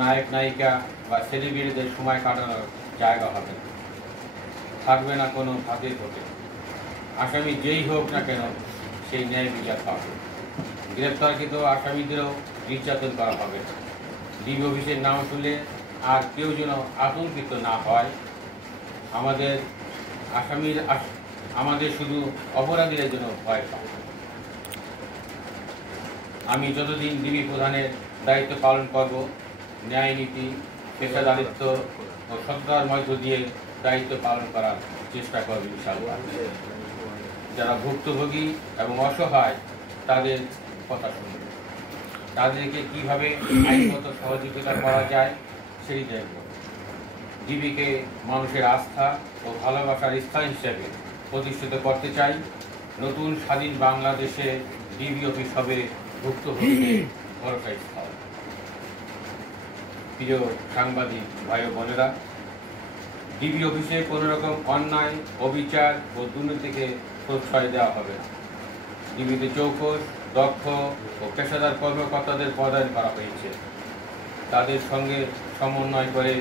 নায়ক নায়িকা বা সেলিব্রিটিদের সময় কাটানোর জায়গা হবে না, থাকবে না কোনো ভাতের হোটেল। আসামি যেই হোক না কেন সেই ন্যায় বিচার পাবে। গ্রেপ্তারকৃত আসামিদেরও নির্যাতন করা হবে না। ডিবি অফিসের নাম শুনলে আর কেউ যেন আতঙ্কিত না হয়। আমাদের শুধু অপরাধীরা যেন ভয় পায়। আমি যতদিন ডিবি প্রধানের দায়িত্ব পালন করব, ন্যায় নীতি, পেশাদারিত্ব ও সততার মধ্য দিয়ে দায়িত্ব পালন করার চেষ্টা করব ইনশাআল্লাহ। যারা ভুক্তভোগী এবং অসহায় তাদের কথা শুনবে, তাদেরকে কিভাবে আইনগত সহযোগিতা করা যায় সেই দেখব। ডিবিকে মানুষের আস্থা ও ভালোবাসার স্থান হিসেবে প্রতিষ্ঠিত করতে চাই। নতুন স্বাধীন বাংলাদেশে ডিবি অফিস হবে ভুক্তভোগীদের ভরসা স্থল। প্রিয় সাংবাদিক ভাই ও বোনেরা, ডিবি অফিসে কোনো রকম অন্যায়, অবিচার ও দুর্নীতিকে প্রশ্রয় দেওয়া হবে না। ডিবিতে চৌকস, দক্ষ ও পেশাদার কর্মকর্তাদের পদায়ন করা হয়েছে। তাদের সঙ্গে সমন্বয় করে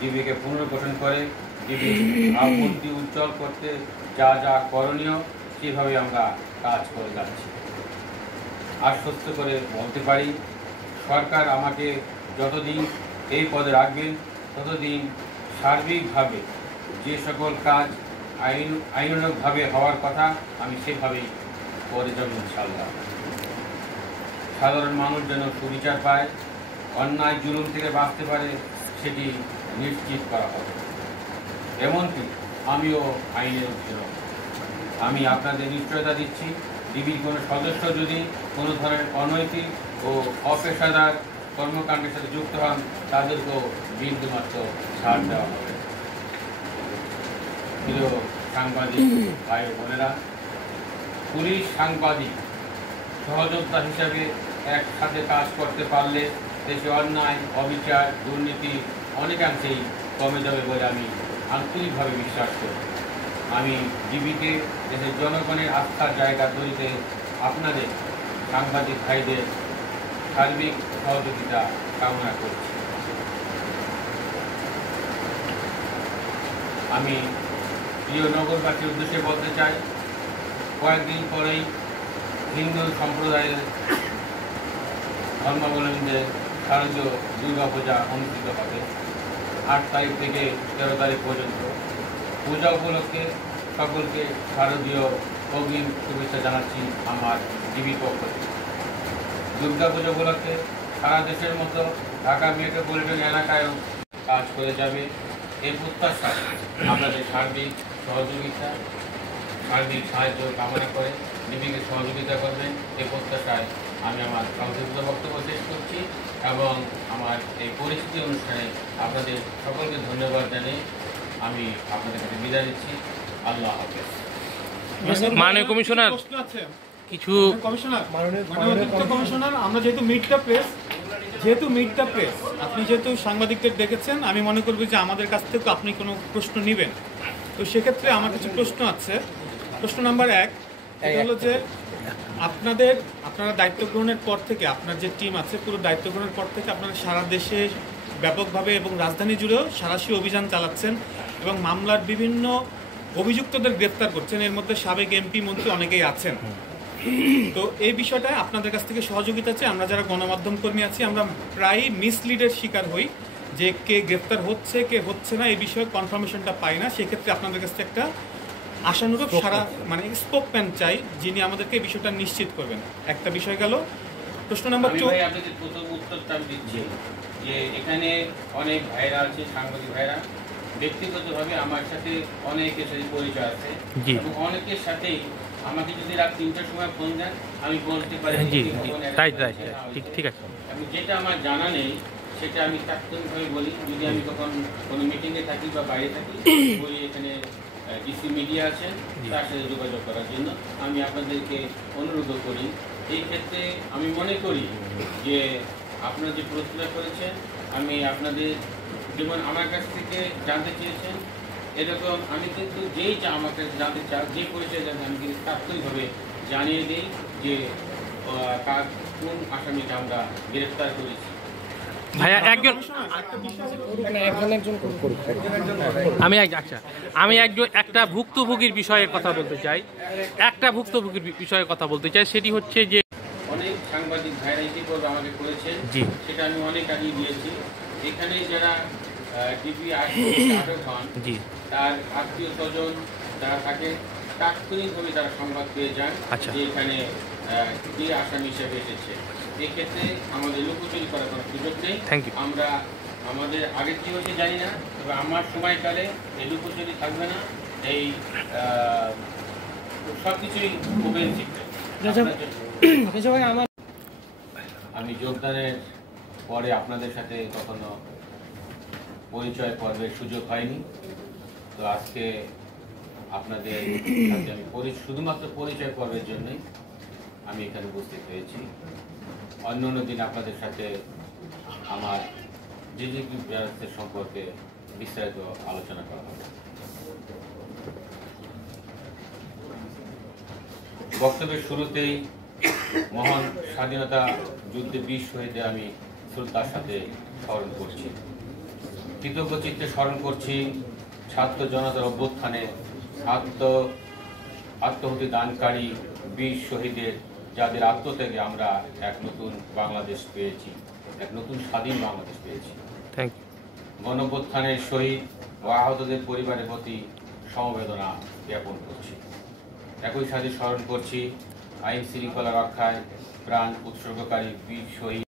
ডিবিকে পুনর্গঠন করে ডিবির ভাবমূর্তি উজ্জ্বল করতে যা যা করণীয় সেভাবে আমরা কাজ করে যাচ্ছি। আশ্বস্ত করে বলতে পারি, সরকার আমাকে যতদিন এই পদে রাখবেন ততদিন সার্বিকভাবে যে সকল কাজ আইনানুগভাবে হওয়ার কথা আমি সেভাবেই করে যাব ইনশাআল্লাহ। সাধারণ মানুষ যেন সুবিচার পায়, অন্যায় জুলুম থেকে বাঁচতে পারে সেটি নিশ্চিত করা হবে। এমনকি আমিও আইনের ঊর্ধ্বে। আমি আপনাদের নিশ্চয়তা দিচ্ছি, ডিবির কোনো সদস্য যদি কোনো ধরনের অনৈতিক ও অপেশাদার কর্মকাণ্ডের সাথে যুক্ত হন তাদেরকেও বিন্দুমাত্র ছাড় দেওয়া হবে। প্রিয় সাংবাদিক ভাই বোনেরা, পুলিশ সাংবাদিক সহযোদ্ধা হিসাবে একসাথে কাজ করতে পারলে দেশে অন্যায়, অবিচার, দুর্নীতি অনেকাংশেই কমে যাবে বলে আমি আন্তরিকভাবে বিশ্বাস করি। আমি ডিবিকে দেশের জনগণের আস্থার জায়গা তৈরিতে আপনাদের সাংবাদিক ভাইদের সার্বিক সহযোগিতা কামনা করছি। আমি প্রিয় নগরবাসীর উদ্দেশ্যে বলতে চাই, কয়েকদিন পরেই হিন্দু সম্প্রদায়ের ধর্মাবলম্বীদের শারদীয় দুর্গাপূজা অনুষ্ঠিত হবে 8 তারিখ থেকে 13 তারিখ পর্যন্ত। পূজা উপলক্ষে সকলকে শারদীয় অগ্রিম শুভেচ্ছা জানাচ্ছি আমার ডিবির পক্ষ থেকে। দুর্গাপূজা উপলক্ষে সারা দেশের মতো ঢাকা মেট্রোপলিটন এলাকায়ও কাজ করে যাবে। এই প্রত্যাশায় আপনাদের সার্বিক সহযোগিতা, সার্বিক সাহায্য কামনা করে ডিবিকে সহযোগিতা করবেন এই প্রত্যাশায় আমি আমার সংক্ষিপ্ত বক্তব্য শেষ করছি এবং আমার এই পরিস্থিতি অনুষ্ঠানে আপনাদের সকলকে ধন্যবাদ জানিয়ে আমি আপনাদের কাছে বিদায় নিচ্ছি। আল্লাহ হাফেজ। মাননীয় কমিশনার, কিছু কমিশনার, আমরা যেহেতু মিট দ্য প্রেস আপনি যেহেতু সাংবাদিকদের ডেকেছেন, আমি মনে করব যে আমাদের কাছ থেকে আপনি কোনো প্রশ্ন নেবেন। তো সেক্ষেত্রে আমার কিছু প্রশ্ন আছে। প্রশ্ন নাম্বার 1 হলো যে আপনারা দায়িত্ব গ্রহণের পর থেকে আপনার যে টিম আছে পুরো দায়িত্ব গ্রহণের পর থেকে আপনারা সারা দেশে ব্যাপকভাবে এবং রাজধানী জুড়েও সাঁড়াশি অভিযান চালাচ্ছেন এবং মামলার বিভিন্ন অভিযুক্তদের গ্রেপ্তার করছেন। এর মধ্যে সাবেক এমপি, মন্ত্রী অনেকেই আছেন। তো এই বিষয়টায় আপনাদের কাছ থেকে সহযোগিতা চাই। আমরা যারা গণমাধ্যম কর্মী আছি আমরা প্রায়ই মিসলিডের শিকার হই, যে কে গ্রেপ্তার হচ্ছে কে হচ্ছে না এই বিষয়ে কনফার্মেশনটা পাই না। সেক্ষেত্রে আপনাদের কাছে একটা আশানুরূপ স্পোকম্যান চাই যিনি আমাদেরকে এই বিষয়টা নিশ্চিত করবেন। একটা বিষয় গেল। প্রশ্ন নাম্বার 2, আপনাদের প্রথম উত্তরটা আমি দিচ্ছি যে এখানে অনেক ভাইরা আছে, সাংবাদিক ভাইরা ব্যক্তিগতভাবে আমার সাথে অনেকের সাথে পরিচয় আছে এবং অনেকের সাথেই আমাকে যদি রাত 3টার সময় ফোন দেন আমি বলতে পারি ঠিক আছে। আমি যেটা আমার জানা নেই সেটা আমি তাৎক্ষণিকভাবে বলি। যদি আমি কখন কোনো মিটিংয়ে থাকি বা বাইরে থাকি বলি এখানে ডিসি মিডিয়া আছেন, তার সাথে যোগাযোগ করার জন্য আমি আপনাদেরকে অনুরোধ করি। এই ক্ষেত্রে আমি মনে করি যে আপনারা যে প্রশ্নটা করেছেন আমি আপনাদের যেমন আমার কাছ থেকে জানতে চেয়েছেন এরকম আমি কিন্তু যেই আমার কাছে জানতে চাই যে পরিচয় জানতে আমি কিন্তু তাৎক্ষণিকভাবে জানিয়ে দিই যে কোন আসামিকে আমরা গ্রেফতার করেছি। ভাইয়া একজন একটা ভুক্তভোগীর বিষয়ে কথা বলতে চাই। সেটি হচ্ছে যে অনেক সাংবাদিক ভাইরা ইতিপূর্বে আমাকে করেছেন, জি সেটা আমি অনেক আগে দিয়েছি। এখানে যারা ডিবি আটক হন, জি তার আত্মীয় স্বজন যারা থাকে তাৎক্ষণিকভাবে তারা সংবাদ পেয়ে যান আচ্ছা। যে এখানে কে আসামি হিসেবে এসেছে। এক্ষেত্রে আমাদের লুকোচুরি করার কোনো সুযোগ নেই। Thank you. আমরা আমাদের আগে কি হয়েছে জানি না, তবে আমার সময়কালে এই লুকোচুরি থাকবে না। এই সব কিছুই ওপেন সিক্রেট। আমি যোগদানের পরে আপনাদের সাথে কখনো পরিচয় পর্বের সুযোগ হয়নি, তো আজকে আপনাদের সাথে আমি শুধুমাত্র পরিচয় পর্বের জন্যই আমি এখানে উপস্থিত হয়েছি। অন্য দিন আপনাদের সাথে আমার ডিজিটাল ব্যবস্থা সম্পর্কে বিস্তারিত আলোচনা করা হবে। বক্তব্যের শুরুতেই মহান স্বাধীনতা যুদ্ধে বীর শহীদদের আমি শ্রদ্ধার সাথে স্মরণ করছি, কৃতজ্ঞ চিত্তে স্মরণ করছি ছাত্র জনতার অভ্যুত্থানে আত্মহুতি দানকারী বীর শহীদের, যাদের আত্মত্যাগে আমরা এক নতুন বাংলাদেশ পেয়েছি, এক নতুন স্বাধীন বাংলাদেশ পেয়েছি। Thank you. গণঅভ্যুত্থানের শহীদ ও আহতদের পরিবারের প্রতি সমবেদনা জ্ঞাপন করছি। একই সাথে স্মরণ করছি আইন শৃঙ্খলা রক্ষায় প্রাণ উৎসর্গকারী বীর শহীদ